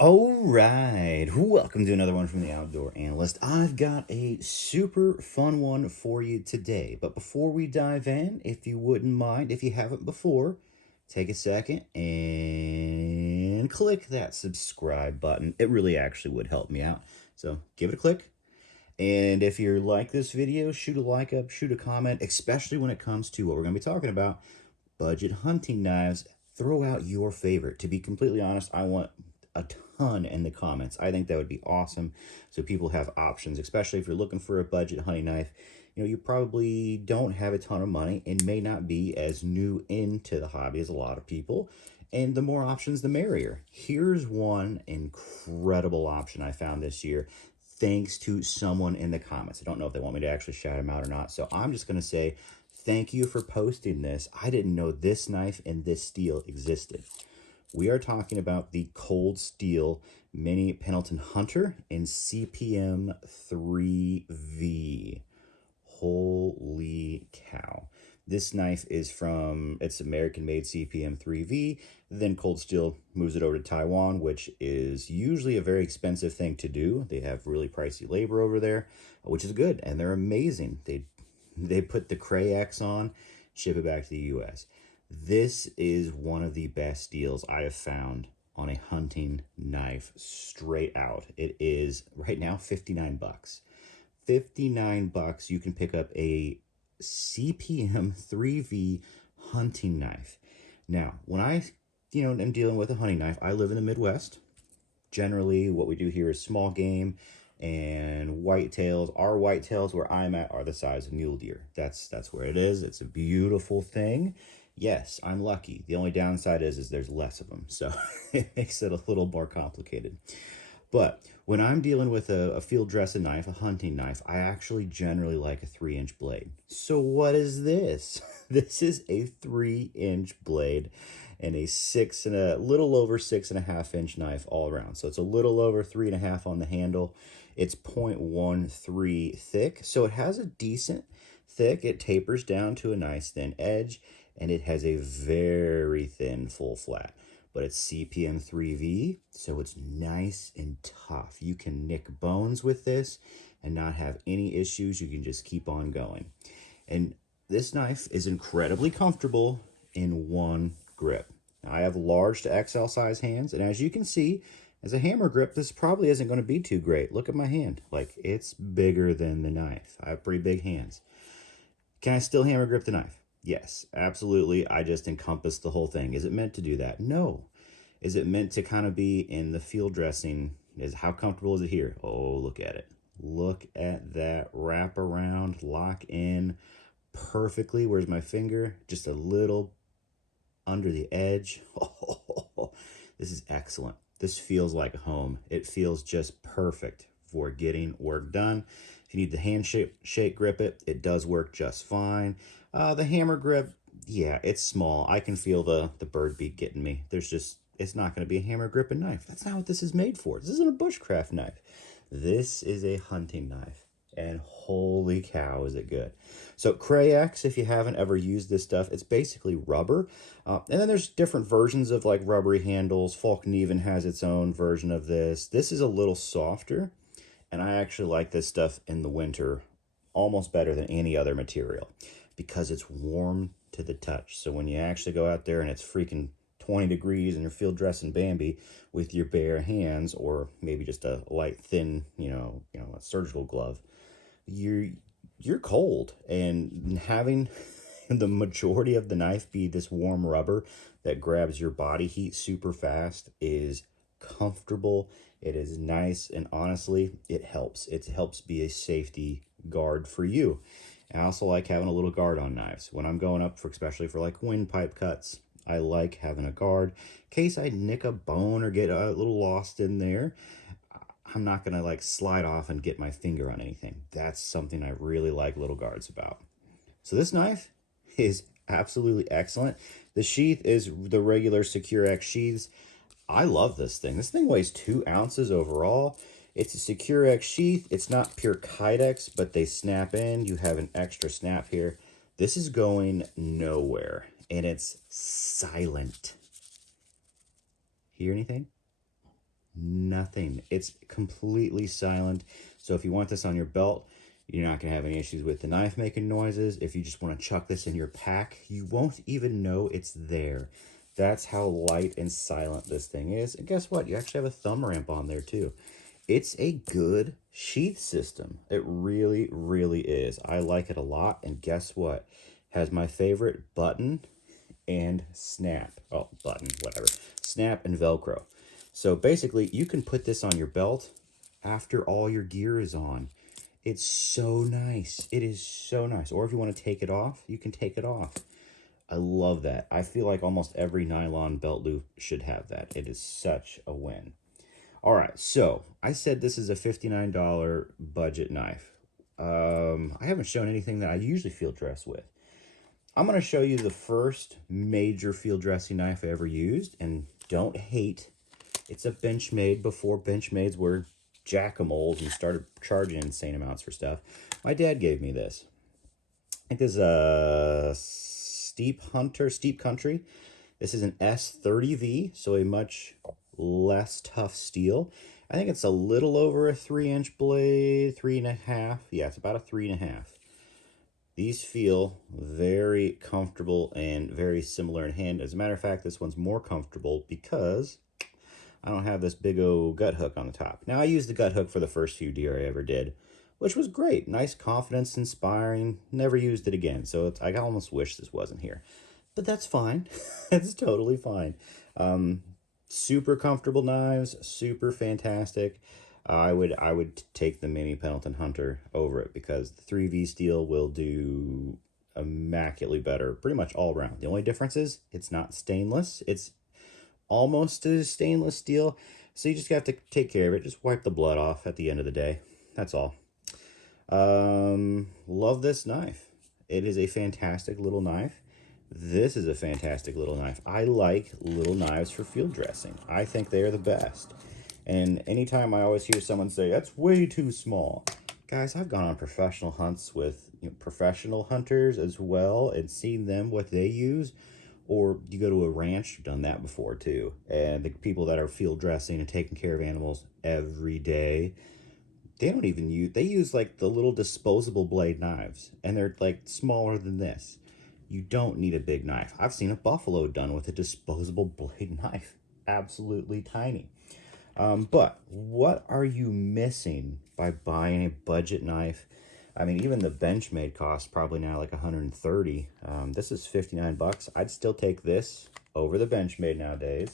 All right, welcome to another one from the Outdoor Analyst. I've got a super fun one for you today. But before we dive in, if you wouldn't mind, if you haven't before, take a second and click that subscribe button. It really actually would help me out. So give it a click. And if you like this video, shoot a like up, shoot a comment, especially when it comes to what we're going to be talking about, budget hunting knives. Throw out your favorite. To be completely honest, I want a ton in the comments. I think that would be awesome, so people have options, especially if you're looking for a budget hunting knife. You know, you probably don't have a ton of money and may not be as new into the hobby as a lot of people, and the more options the merrier. Here's one incredible option I found this year thanks to someone in the comments. I don't know if they want me to actually shout them out or not, so I'm just going to say thank you for posting this. I didn't know this knife and this steel existed. We are talking about the Cold Steel Mini Pendleton Hunter in CPM 3V. Holy cow. This knife is from, it's American-made CPM 3V. Then Cold Steel moves it over to Taiwan, which is usually a very expensive thing to do. They have really pricey labor over there, which is good, and they're amazing. They put the Cray X on, ship it back to the US. This is one of the best deals I have found on a hunting knife straight out. It is right now 59 bucks. 59 bucks you can pick up a CPM 3V hunting knife. Now, when I, am dealing with a hunting knife, I live in the Midwest. Generally, what we do here is small game and whitetails. Our whitetails where I'm at are the size of mule deer. That's where it is. It's a beautiful thing. Yes, I'm lucky. The only downside is there's less of them, so it makes it a little more complicated. But when I'm dealing with a field dressing knife, a hunting knife, I actually generally like a 3-inch blade. So what is this? This is a 3-inch blade and a little over 6.5-inch knife all around. So it's a little over 3.5 on the handle. It's 0.13 thick, so it has a decent thick. It tapers down to a nice thin edge, and it has a very thin full flat. But it's CPM 3V, so it's nice and tough. You can nick bones with this and not have any issues. You can just keep on going. And this knife is incredibly comfortable in one grip. Now, I have large to XL size hands, and as you can see, as a hammer grip, this probably isn't going to be too great. Look at my hand. Like, it's bigger than the knife. I have pretty big hands. Can I still hammer grip the knife? Yes, absolutely. I just encompassed the whole thing. Is it meant to do that? No. Is it meant to kind of be in the field dressing? How comfortable is it here? Oh, look at it. Look at that wrap around, lock in perfectly. Where's my finger? Just a little under the edge. Oh, this is excellent. This feels like home. It feels just perfect for getting work done. If you need the handshake grip it does work just fine. The hammer grip, yeah, it's small. I can feel the bird beak getting me. It's not going to be a hammer grip and knife. That's not what this is made for. This isn't a bushcraft knife. This is a hunting knife. And holy cow, is it good. So Cray X, if you haven't ever used this stuff, it's basically rubber. And then there's different versions of like rubbery handles. Falcon even has its own version of this. This is a little softer. And I actually like this stuff in the winter almost better than any other material because it's warm to the touch. So when you actually go out there and it's freaking 20 degrees and you're field dressing Bambi with your bare hands, or maybe just a light thin, a surgical glove, you're cold. And having the majority of the knife be this warm rubber that grabs your body heat super fast is comfortable. It is nice, and honestly, it helps. It helps be a safety guard for you. And I also like having a little guard on knives. When I'm going up for, especially for like windpipe cuts, I like having a guard. In case I nick a bone or get a little lost in there, I'm not gonna like slide off and get my finger on anything. That's something I really like little guards about. So this knife is absolutely excellent. The sheath is the regular Secure X sheaths. I love this thing. This thing weighs 2 ounces overall. It's a Secure X sheath. It's not pure Kydex, but they snap in. You have an extra snap here. This is going nowhere, and it's silent. Hear anything? nothing. It's completely silent. So if you want this on your belt, you're not going to have any issues with the knife making noises. If you just want to chuck this in your pack, you won't even know it's there. That's how light and silent this thing is. And guess what? You actually have a thumb ramp on there too. It's a good sheath system. It really, really is. I like it a lot. And guess what? Has my favorite button and snap. Oh, button, whatever. Snap and Velcro. So basically, you can put this on your belt after all your gear is on. It's so nice. It is so nice. Or if you want to take it off, you can take it off. I love that. I feel like almost every nylon belt loop should have that. It is such a win. All right, so I said this is a $59 budget knife. I haven't shown anything that I usually field dress with. I'm going to show you the first major field dressing knife I ever used, and don't hate. It's a Benchmade before Benchmades were jack-a-moles and started charging insane amounts for stuff. My dad gave me this. I think this is a Steep Country. This is an S30V, so a much less tough steel. I think it's a little over a 3-inch blade, 3.5. Yeah, it's about a 3.5. These feel very comfortable and very similar in hand. As a matter of fact, this one's more comfortable because I don't have this big old gut hook on the top. Now, I used the gut hook for the first few deer I ever did, which was great. Nice, confidence inspiring. Never used it again, so I almost wish this wasn't here. But that's fine. It's totally fine. Super comfortable knives, super fantastic. I would take the mini Pendleton Hunter over it because the 3V steel will do immaculately better pretty much all around. The only difference is it's not stainless. It's almost a stainless steel, so you just have to take care of it. Just wipe the blood off at the end of the day. That's all. Love this knife. It is a fantastic little knife. This is a fantastic little knife. I like little knives for field dressing. I think they are the best. And anytime I always hear someone say, that's way too small. Guys, I've gone on professional hunts with professional hunters as well and seen them, what they use. Or you go to a ranch, I've done that before too. And the people that are field dressing and taking care of animals every day, they don't even use, they use like the little disposable blade knives. And they're like smaller than this. You don't need a big knife. I've seen a buffalo done with a disposable blade knife. Absolutely tiny. But what are you missing by buying a budget knife? I mean, even the Benchmade costs probably now like 130. This is 59 bucks. I'd still take this over the Benchmade nowadays.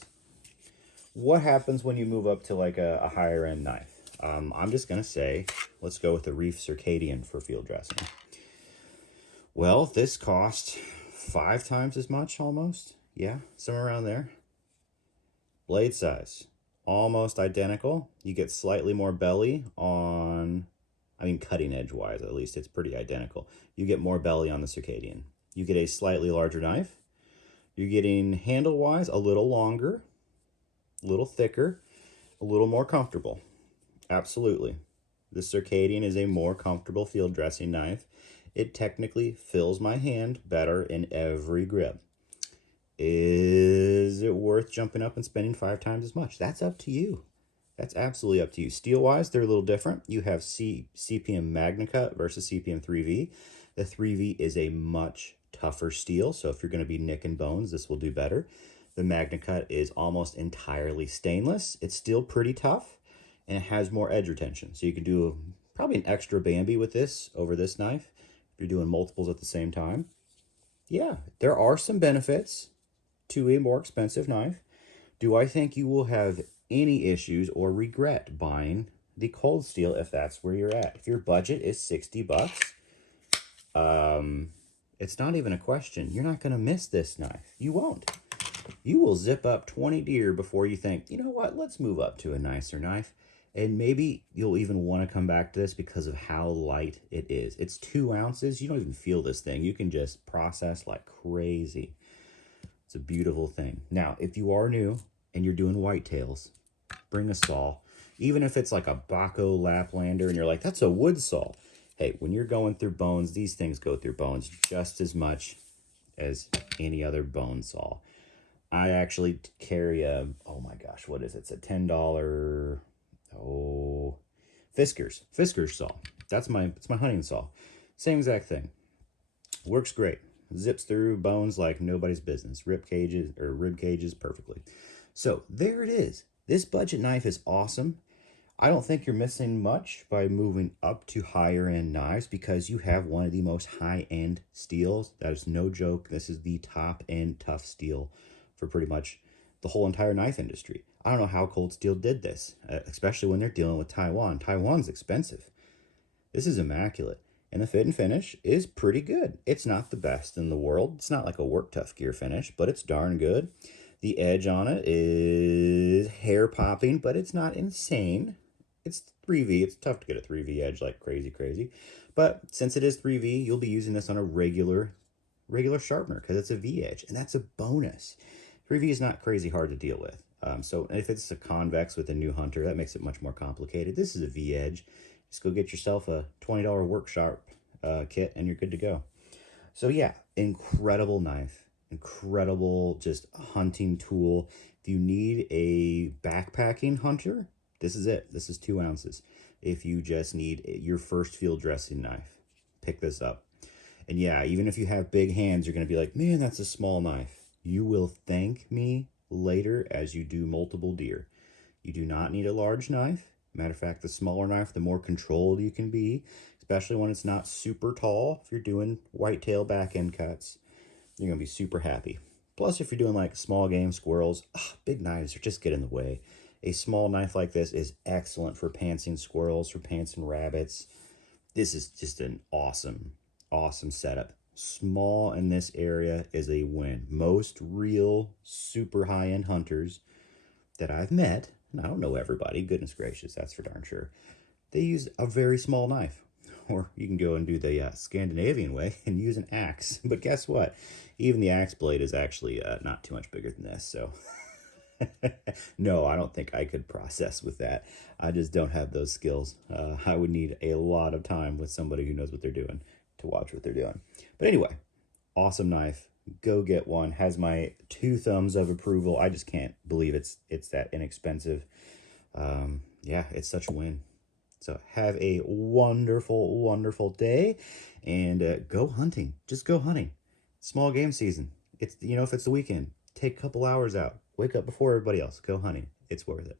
What happens when you move up to like a higher end knife? I'm just going to say, let's go with the Reef Circadian for field dressing. Well, this cost 5 times as much almost. Yeah, somewhere around there. Blade size, almost identical. You get slightly more belly on, I mean, cutting edge wise, at least it's pretty identical. You get more belly on the Circadian. You get a slightly larger knife. You're getting handle wise a little longer, a little thicker, a little more comfortable. Absolutely. The Circadian is a more comfortable field dressing knife. It technically fills my hand better in every grip. Is it worth jumping up and spending 5 times as much? That's up to you. That's absolutely up to you. Steel-wise, they're a little different. You have CPM MagnaCut versus CPM 3V. The 3V is a much tougher steel, so if you're going to be nicking bones, this will do better. The MagnaCut is almost entirely stainless. It's still pretty tough, and it has more edge retention. So you can do probably an extra Bambi with this over this knife if you're doing multiples at the same time. Yeah, there are some benefits to a more expensive knife. Do I think you will have any issues or regret buying the cold steel if that's where you're at? If your budget is 60 bucks, it's not even a question. You're not going to miss this knife. You won't. You will zip up 20 deer before you think, you know what, let's move up to a nicer knife. And maybe you'll even want to come back to this because of how light it is. It's 2 ounces. You don't even feel this thing. You can just process like crazy. It's a beautiful thing. Now, if you are new and you're doing whitetails, bring a saw. Even if it's like a Baco Laplander and you're like, that's a wood saw. Hey, when you're going through bones, these things go through bones just as much as any other bone saw. I actually carry a, oh my gosh, what is it? It's a $10, oh, Fiskars saw. It's my hunting saw. Same exact thing. Works great. Zips through bones like nobody's business. Rib cages perfectly. So there it is. This budget knife is awesome. I don't think you're missing much by moving up to higher end knives because you have one of the most high end steels. That is no joke. This is the top end tough steel for pretty much the whole entire knife industry. I don't know how Cold Steel did this, especially when they're dealing with Taiwan. Taiwan's expensive. This is immaculate. And the fit and finish is pretty good. It's not the best in the world. It's not like a work tough gear finish, but it's darn good. The edge on it is hair popping, but it's not insane. It's 3V. It's tough to get a 3V edge like crazy. But since it is 3V, you'll be using this on a regular sharpener because it's a V edge, and that's a bonus. 3V is not crazy hard to deal with. So if it's a convex with a new Hunter, that makes it much more complicated. This is a V edge. Just go get yourself a $20 workshop kit and you're good to go. So yeah, incredible knife, incredible just hunting tool. If you need a backpacking hunter, this is it. This is 2 ounces. If you just need your first field dressing knife, pick this up. And yeah, even if you have big hands, you're going to be like, man, that's a small knife. You will thank me later as you do multiple deer. You do not need a large knife. Matter of fact, the smaller knife, the more controlled you can be, especially when it's not super tall. If you're doing whitetail back end cuts, you're going to be super happy. Plus, if you're doing like small game squirrels, big knives are just get in the way. A small knife like this is excellent for pantsing squirrels, for pantsing rabbits. This is just an awesome setup. Small in this area is a win. Most real super high-end hunters that I've met, and I don't know everybody, goodness gracious, that's for darn sure, they use a very small knife. Or you can go and do the Scandinavian way and use an axe. But guess what? Even the axe blade is actually not too much bigger than this. So no, I don't think I could process with that. I just don't have those skills. I would need a lot of time with somebody who knows what they're doing to watch what they're doing. But anyway, awesome knife. Go get one. Has my 2 thumbs of approval. I just can't believe it's that inexpensive. Yeah, it's such a win. So have a wonderful day, and go hunting. Just go hunting. Small game season. It's, if it's the weekend, take a couple hours out. Wake up before everybody else. Go hunting. It's worth it.